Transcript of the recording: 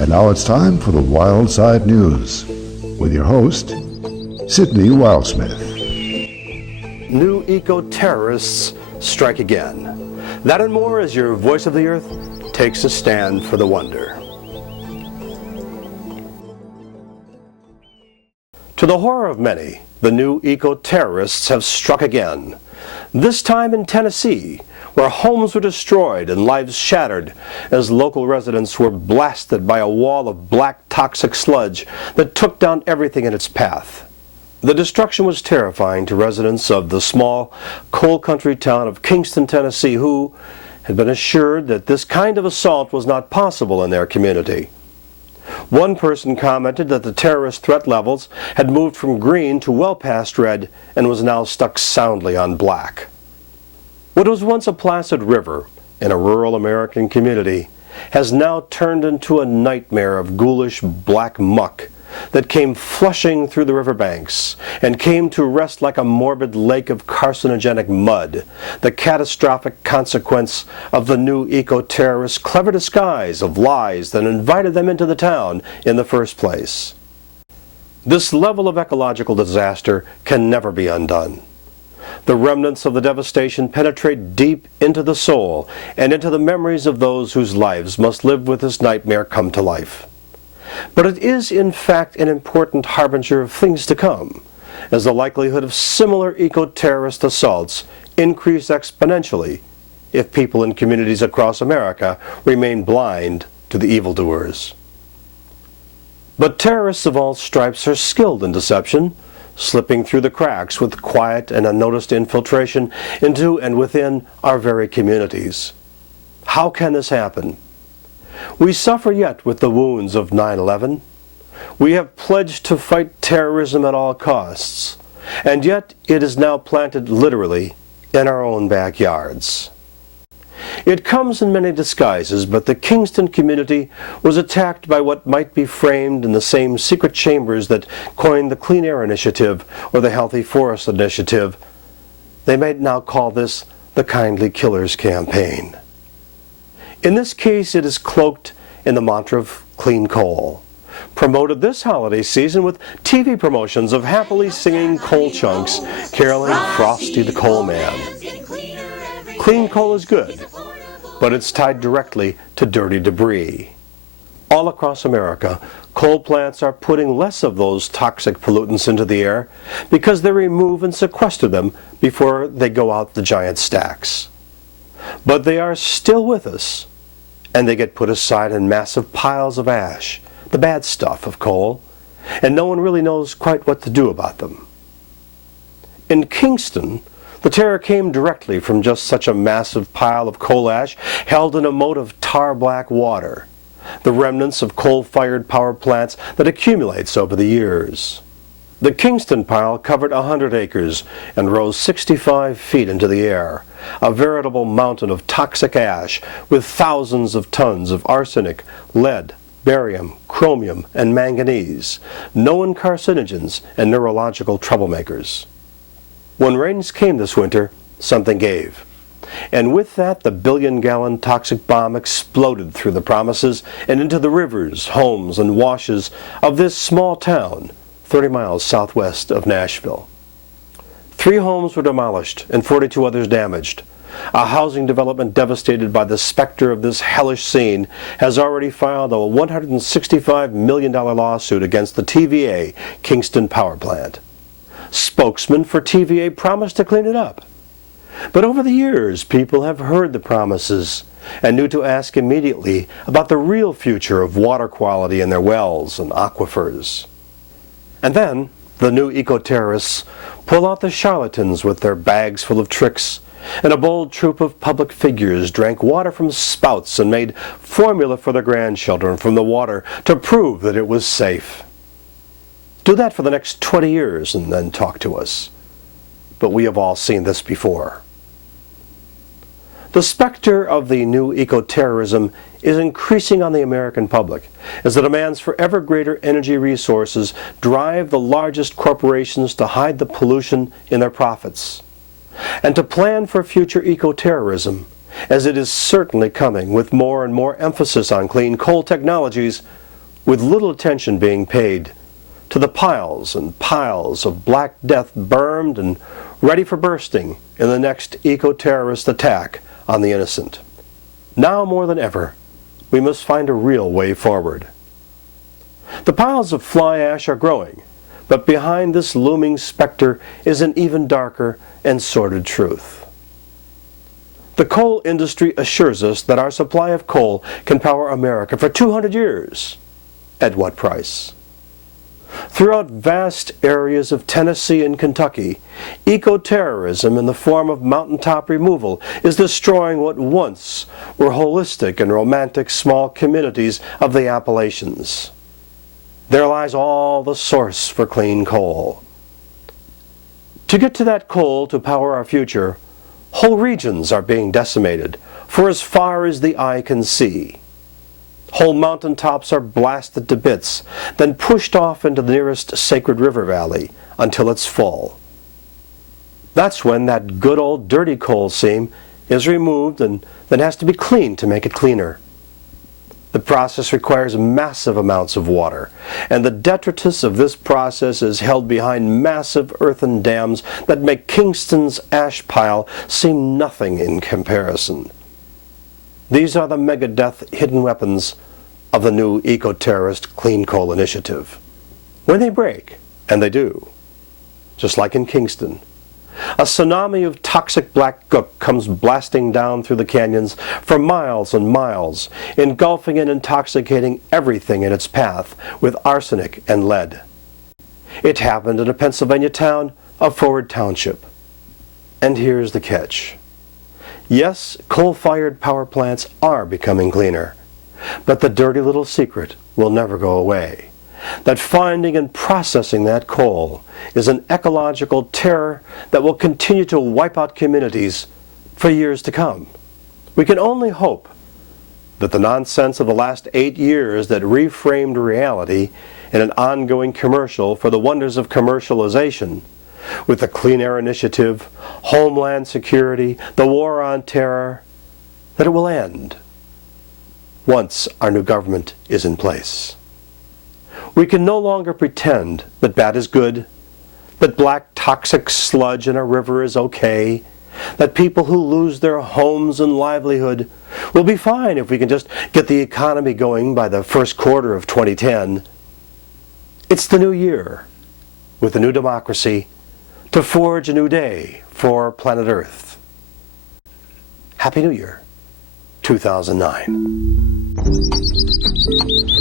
And now it's time for the Wild Side News with your host, Sydney Wildsmith. New eco-terrorists strike again. That and more as your voice of the earth takes a stand for the wonder. To the horror of many, the new eco-terrorists have struck again. This time in Tennessee, where homes were destroyed and lives shattered as local residents were blasted by a wall of black toxic sludge that took down everything in its path. The destruction was terrifying to residents of the small coal country town of Kingston, Tennessee, who had been assured that this kind of assault was not possible in their community. One person commented that the terrorist threat levels had moved from green to well past red and was now stuck soundly on black. What was once a placid river in a rural American community has now turned into a nightmare of ghoulish black muck that came flushing through the riverbanks and came to rest like a morbid lake of carcinogenic mud, the catastrophic consequence of the new eco-terrorists' clever disguise of lies that invited them into the town in the first place. This level of ecological disaster can never be undone. The remnants of the devastation penetrate deep into the soul and into the memories of those whose lives must live with this nightmare come to life. But it is in fact an important harbinger of things to come, as the likelihood of similar eco-terrorist assaults increase exponentially if people in communities across America remain blind to the evildoers. But terrorists of all stripes are skilled in deception, slipping through the cracks with quiet and unnoticed infiltration into and within our very communities. How can this happen? We suffer yet with the wounds of 9/11. We have pledged to fight terrorism at all costs, and yet it is now planted literally in our own backyards. It comes in many disguises, but the Kingston community was attacked by what might be framed in the same secret chambers that coined the Clean Air Initiative or the Healthy Forest Initiative. They may now call this the Kindly Killers campaign. In this case, it is cloaked in the mantra of clean coal, promoted this holiday season with TV promotions of happily singing coal chunks caroling Frosty the Coal Man. Clean coal is good, but it's tied directly to dirty debris. All across America, coal plants are putting less of those toxic pollutants into the air because they remove and sequester them before they go out the giant stacks. But they are still with us, and they get put aside in massive piles of ash, the bad stuff of coal, and no one really knows quite what to do about them. In Kingston, the terror came directly from just such a massive pile of coal ash held in a moat of tar-black water, the remnants of coal-fired power plants that accumulates over the years. The Kingston pile covered 100 acres and rose 65 feet into the air, a veritable mountain of toxic ash with thousands of tons of arsenic, lead, barium, chromium, and manganese, known carcinogens and neurological troublemakers. When rains came this winter, something gave. And with that, the billion-gallon toxic bomb exploded through the promises and into the rivers, homes, and washes of this small town, 30 miles southwest of Nashville. 3 homes were demolished and 42 others damaged. A housing development devastated by the specter of this hellish scene has already filed a $165 million lawsuit against the TVA Kingston Power Plant. Spokesmen for TVA promised to clean it up. But over the years, people have heard the promises and knew to ask immediately about the real future of water quality in their wells and aquifers. And then, the new eco-terrorists pull out the charlatans with their bags full of tricks, and a bold troop of public figures drank water from spouts and made formula for their grandchildren from the water to prove that it was safe. Do that for the next 20 years and then talk to us. But we have all seen this before. The specter of the new eco-terrorism is increasing on the American public as the demands for ever greater energy resources drive the largest corporations to hide the pollution in their profits. And to plan for future eco-terrorism, as it is certainly coming with more and more emphasis on clean coal technologies, with little attention being paid to the piles and piles of black death burned and ready for bursting in the next eco-terrorist attack on the innocent. Now more than ever, we must find a real way forward. The piles of fly ash are growing, but behind this looming specter is an even darker and sordid truth. The coal industry assures us that our supply of coal can power America for 200 years. At what price? Throughout vast areas of Tennessee and Kentucky, eco-terrorism in the form of mountaintop removal is destroying what once were holistic and romantic small communities of the Appalachians. There lies all the source for clean coal. To get to that coal to power our future, whole regions are being decimated for as far as the eye can see. Whole mountaintops are blasted to bits, then pushed off into the nearest sacred river valley until it's full. That's when that good old dirty coal seam is removed and then has to be cleaned to make it cleaner. The process requires massive amounts of water, and the detritus of this process is held behind massive earthen dams that make Kingston's ash pile seem nothing in comparison. These are the megadeth hidden weapons of the new eco-terrorist clean coal initiative. When they break, and they do, just like in Kingston, a tsunami of toxic black gook comes blasting down through the canyons for miles and miles, engulfing and intoxicating everything in its path with arsenic and lead. It happened in a Pennsylvania town of Forward Township. And here's the catch. Yes, coal-fired power plants are becoming cleaner, but the dirty little secret will never go away. That finding and processing that coal is an ecological terror that will continue to wipe out communities for years to come. We can only hope that the nonsense of the last 8 years that reframed reality in an ongoing commercial for the wonders of commercialization, with the Clean Air Initiative, Homeland Security, the War on Terror, that it will end once our new government is in place. We can no longer pretend that bad is good, that black toxic sludge in a river is okay, that people who lose their homes and livelihood will be fine if we can just get the economy going by the first quarter of 2010. It's the new year, with a new democracy, to forge a new day for planet Earth. Happy New Year, 2009.